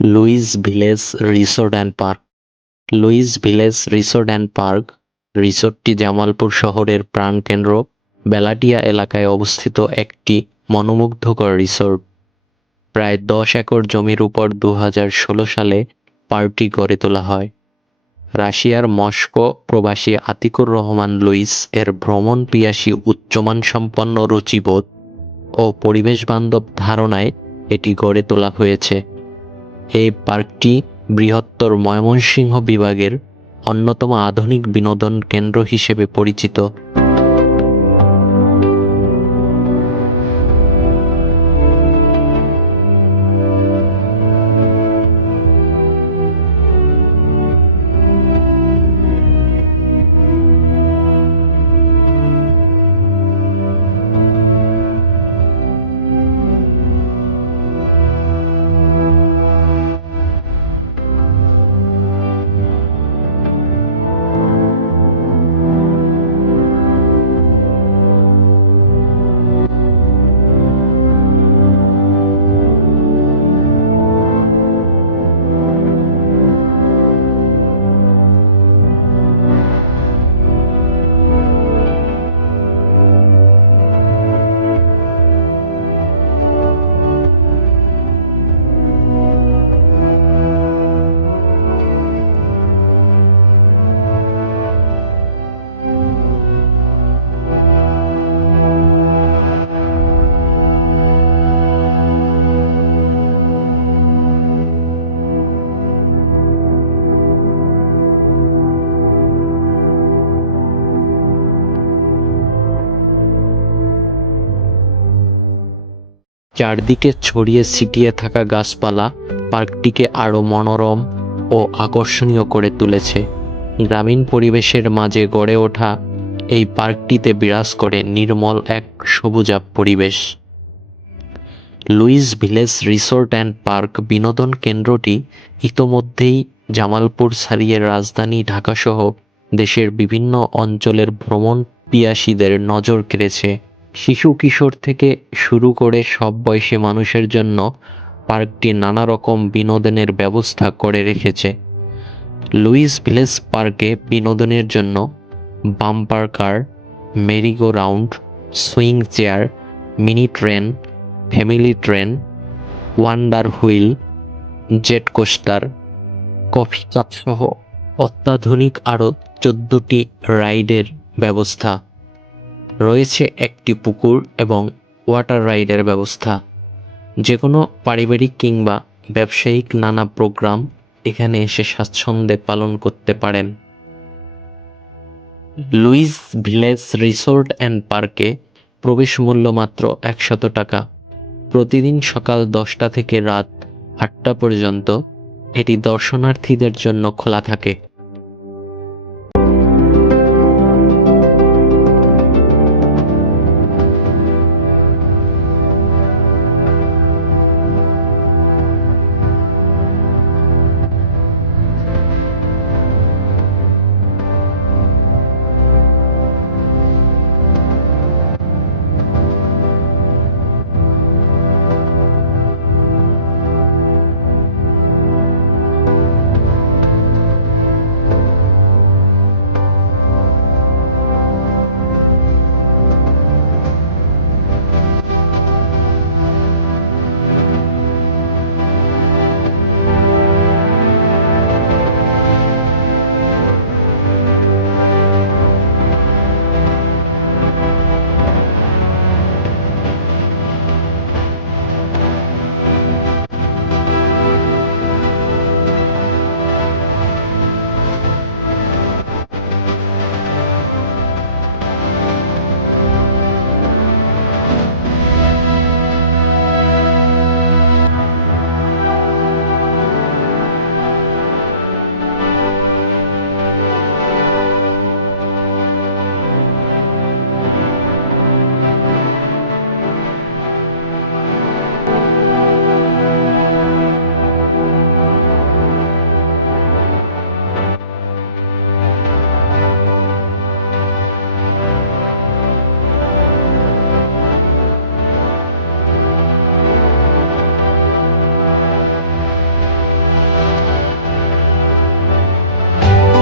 Lewis village resort and park Lewis village resort and park রিসোর্টটি Jamalpur শহরের প্রাণকেন্দ্র, বেলাটিয়া এলাকায় অবস্থিত একটি মনোমুগ্ধকর রিসোর্ট। প্রায় দশ একর জমির উপর দু হাজার ষোলো সালে পার্কটি গড়ে তোলা হয়। রাশিয়ার মস্কো প্রবাসী আতিকুর রহমান লুইস এর ভ্রমণ পিয়াসী উচ্চমানসম্পন্ন রুচিবোধ ও পরিবেশবান্ধব ধারণায় এটি গড়ে তোলা হয়েছে। এই পার্কটি বৃহত্তর ময়মনসিংহ বিভাগের অন্যতম আধুনিক বিনোদন কেন্দ্র হিসেবে পরিচিত। চারদিকে ছড়িয়ে ছিটিয়ে থাকা গাছপালা পার্কটিকে আরও মনোরম ও আকর্ষণীয় করে তুলেছে। গ্রামীণ পরিবেশের মাঝে গড়ে ওঠা এই পার্কটিতে বিরাজ করে নির্মল এক সবুজাব পরিবেশ। Lewis village resort and park বিনোদন কেন্দ্রটি ইতোমধ্যেই জামালপুর ছাড়িয়ে রাজধানী ঢাকাসহ দেশের বিভিন্ন অঞ্চলের ভ্রমণ পিয়াসীদের নজর কেড়েছে। শিশু কিশোর থেকে শুরু করে সব বয়সী মানুষের জন্য পার্কটি নানা রকম বিনোদনের ব্যবস্থা করে রেখেছে। লুইস ভিলেজ পার্কে বিনোদনের জন্য bumper car merry go round swing chair, mini train, family train, wonder wheel, jet coaster, coffee cup সহ অত্যাধুনিক আরও চোদ্দোটি রাইডের ব্যবস্থা রয়েছে একটি পুকুর এবং ওয়াটার রাইডের ব্যবস্থা। যে কোনো পারিবারিক কিংবা ব্যবসায়িক নানা প্রোগ্রাম এখানে এসে স্বাচ্ছন্দ্যে পালন করতে পারেন। লুইস ভিলেজ রিসোর্ট অ্যান্ড পার্কে প্রবেশ মূল্য মাত্র একশত টাকা। প্রতিদিন সকাল দশটা থেকে রাত আটটা পর্যন্ত এটি দর্শনার্থীদের জন্য খোলা থাকে।